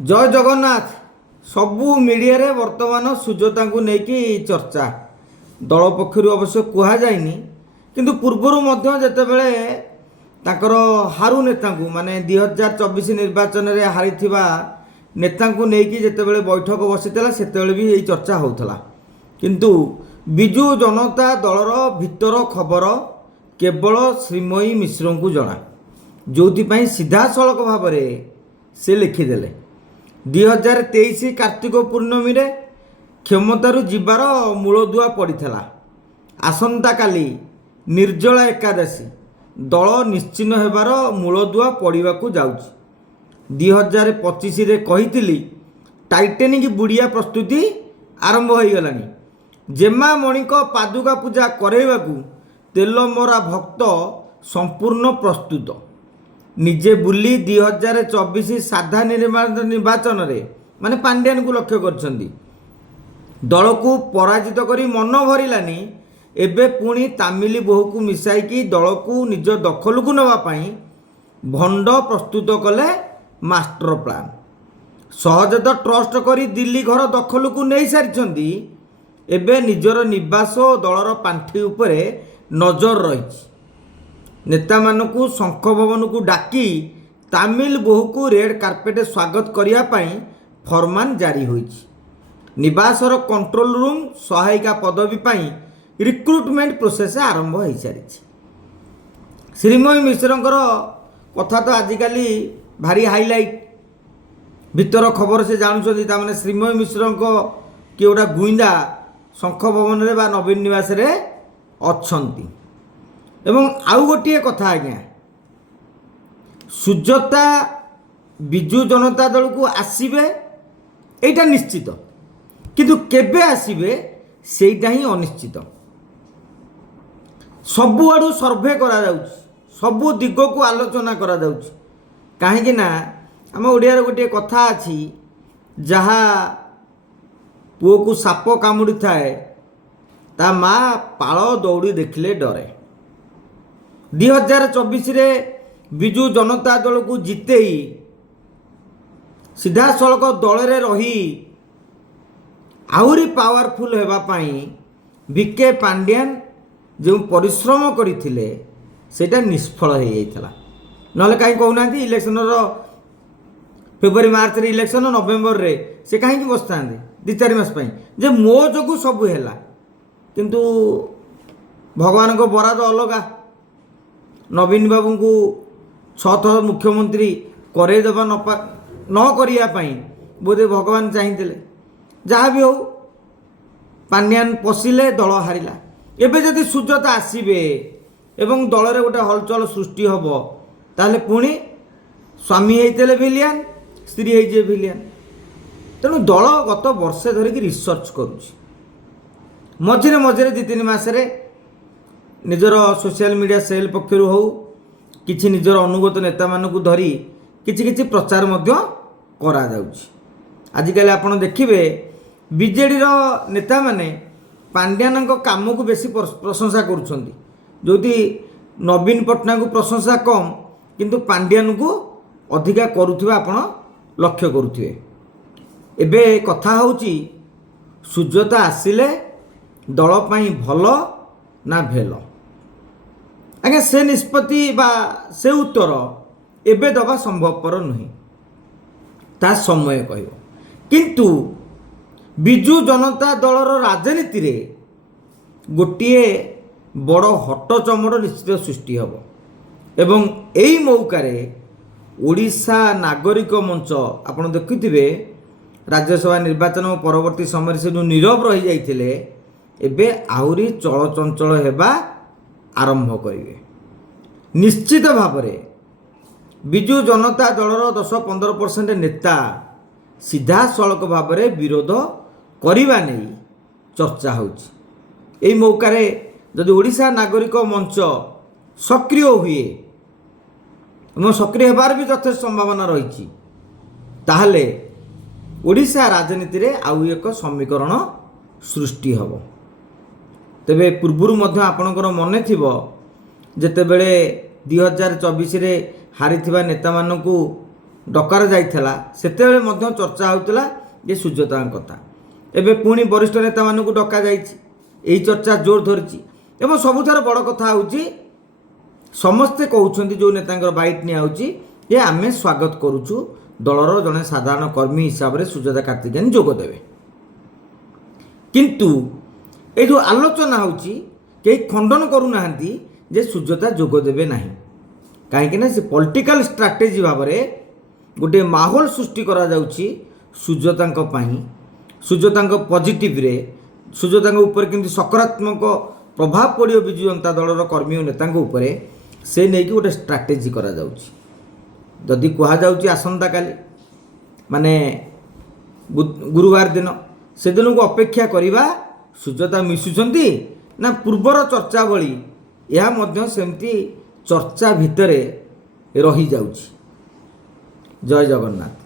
जय जगन्नाथ। सबू मीडिया रे वर्तमान सुजाता को लेकिन चर्चा दल पक्षर अवश्य कहुनी किंतु पूर्वर जितेबले हारू नेता माने 2024 निर्वाचन में हारी नेता को लेकिन जितेबले बैठक बसीला से भी यही चर्चा होता किंतु विजु जनता दलर भितर खबर केवल श्रीमयी मिश्र को जना जो सीधा सड़क भाव से लिखिदेले 2023 कार्तिक पूर्णमी रे क्षमतारू जीवार मूलदुआ पड़ता आसंता काली निर्जला एकादशी दल निश्चिन्न होबार मूलदुआ पड़ा जाऊँगी 2025 रे कही टाइटेनिक बुड़िया प्रस्तुति आरंभ हो गलानी जेमा मणिक पादुका पूजा कराइबाकू तेल मरा भक्त संपूर्ण प्रस्तुत निजे बुली 2024 साधा निर्वाचन रे माने पांड्यान को लक्ष्य करछंदी दल को पराजित करी मन भरिलानी एबे पुणी तामिली बोहू को मिसाई दल को निज दखल को नवा पाई भंड प्रस्तुत कले मास्टर प्लान सहज तो ट्रस्ट करी दिल्ली घर दखल को नहीं सारी एबे निजर निवास और दलर पांठी उपरे नजर रही नेता मानकू शंख भवन को डाकी तामिल बोहू को रेड कार्पेट स्वागत करने फरमान जारी होईछि निवासर कंट्रोल रूम सहायिका पदवी पाई रिक्रुटमेंट प्रोसेस आरंभ हो सारी श्रीमयी मिश्र कथा तो आजिकल भारी हाइलाइट भितर खबर से जानते श्रीमयी मिश्र किए गोटा गुइंदा शंख भवन रे बा नवीन निवास रे अच्छंती एवं आउ गोटे कथा आज्ञा सुजाता विजु जनता दल को आसीबे एटा निश्चित किंतु केबे आसीबे सेटा ही अनिश्चित सबु आडू सर्वे करा जाउछि सबु दिग को आलोचना करा जाउछि काहेकि ना आम ओडिया गोटे कथा अछि जहा पुओ को साप कामुड़ी थाए ता माँ पाଳ दौड़ी देखले डरे 2024 रे विजु जनता दल को जिते सीधा सड़क दल रे रही आहुरी पावरफुल होगा पाई बीके पांड्यान जो परिश्रम करते सेटा निष्फल हो जाता ना कहीं कहना इलेक्शन फेब्रुआरी मार्च रे इलेक्शन नवेम्बर रे से कहीं बसता 2-4 मास जे मो जो सब है किंतु भगवान को बराद अलगा नवीन बाबू को 6 थर मुख्यमंत्री करदेवा न करने बोधे भगवान चाहिए जहाँ भी हो पांड्यान पशिले दल हारिला एबे जदि सुजाता आसीबे एवं दल रे गोटे हलचल सृष्टि हम ताले पुणी स्वामी होते भिलियन स्त्री होइजे भिलियन तेणु दल गत वर्षे धरिकी रिसर्च करुच्ची मझिरे मझिरे 2-3 मासरे निजर सोशल मीडिया सेल पक्षर हो किछि निजर अनुगत नेता मानकु धरी किछि प्रचार मध्य करा जाउछि आजिकल आपण देखिबे बीजेडी रो नेता माने पांड्यान काम को बेसी प्रशंसा करुछंती जोटी नवीन पटनायक को प्रशंसा कम किंतु पांड्यान को अधिका करुथिबा आपण लक्ष्य करुथिबे एबे कथा होउछि सुजाता आसिले दल पाई भल ना भेल आज्ञा से निष्पत्ति बा से उत्तर एबे दबा संभवपर नुहे ता समय कहब किंतु विजु जनता दलर राजनीति रे गोटे बड़ हट चमड़ निश्चित सृष्टि हम एवं एई मौकारे ओडिशा नागरिक मंच आपण देखिथिबे राज्यसभा निर्वाचन परवर्ती समय से नीरव रही जाइथिले एबे आहुरी चलचंचल हेबा आरंभ करिवे निश्चित भाव विजु जनता दलर 10-15% नेता सीधा सड़क भाव विरोध करने नहीं चर्चा होची मौकारे जदि ओडिशा नागरिक मंच सक्रिय हुए सक्रिय होबार भी यथेष्ट संभावना रही ताहले ओडिशा राजनीति रे आउ एक समीकरण सृष्टि हम तेबे पूर्वरु मध्य आपणकर मन थिबो जेतेबेले 2024 रे हारिथिबा नेता मानकू ଡକାରା ଯାଇଥିଲା ସେତେବେଳେ ମଧ୍ୟ ଚର୍ଚ୍ଚା ହେଉଥିଲା ଯେ ସୁଜାତାଙ୍କ କଥା। ଏବେ ପୁଣି ବରିଷ୍ଠ ନେତାମାନଙ୍କୁ ଡକାଯାଇଛି, ଏହି ଚର୍ଚ୍ଚା ଜୋର ଧରିଛି। ଏବଂ ସବୁଠାରୁ ବଡ଼ କଥା ହେଉଛି ସମସ୍ତେ କହୁଛନ୍ତି, ଯେଉଁ ନେତାଙ୍କର ବାଇଟ୍ ନିଆହେଉଛି ଯେ ଆମେ ସ୍ୱାଗତ କରୁଛୁ ଦଳର ଜଣେ ସାଧାରଣ କର୍ମୀ ହିସାବରେ ସୁଜାତା କାର୍ତ୍ତିକେୟନ ଯୋଗ ଦେବେ। କିନ୍ତୁ ଏ ଯେଉଁ ଆଲୋଚନା ହେଉଛି କେହି ଖଣ୍ଡନ କରୁନାହାନ୍ତି ଯେ ସୁଜାତା ଯୋଗ ଦେବେ ନାହିଁ। କାହିଁକିନା ସେ ପଲିଟିକାଲ ଷ୍ଟ୍ରାଟେଜି ଭାବରେ ଗୋଟିଏ ମାହୋଲ ସୃଷ୍ଟି କରାଯାଉଛି ସୁଜାତାଙ୍କ ପାଇଁ, ସୁଜାତାଙ୍କ ପଜିଟିଭରେ, ସୁଜାତାଙ୍କ ଉପରେ କେମିତି ସକାରାତ୍ମକ ପ୍ରଭାବ ପଡ଼ିବ ବିଜୁ ଜନତା ଦଳର କର୍ମୀ ଓ ନେତାଙ୍କ ଉପରେ, ସେ ନେଇକି ଗୋଟେ ଷ୍ଟ୍ରାଟେଜି କରାଯାଉଛି। ଯଦି କୁହାଯାଉଛି ଆସନ୍ତାକାଲି ମାନେ ଗୁରୁବାର ଦିନ, ସେଦିନକୁ ଅପେକ୍ଷା କରିବା ସୁଜାତା ମିଶୁଛନ୍ତି ନା ପୂର୍ବର ଚର୍ଚ୍ଚା ଭଳି ଏହା ମଧ୍ୟ ସେମିତି ଚର୍ଚ୍ଚା ଭିତରେ ରହିଯାଉଛି। ଜୟ ଜଗନ୍ନାଥ।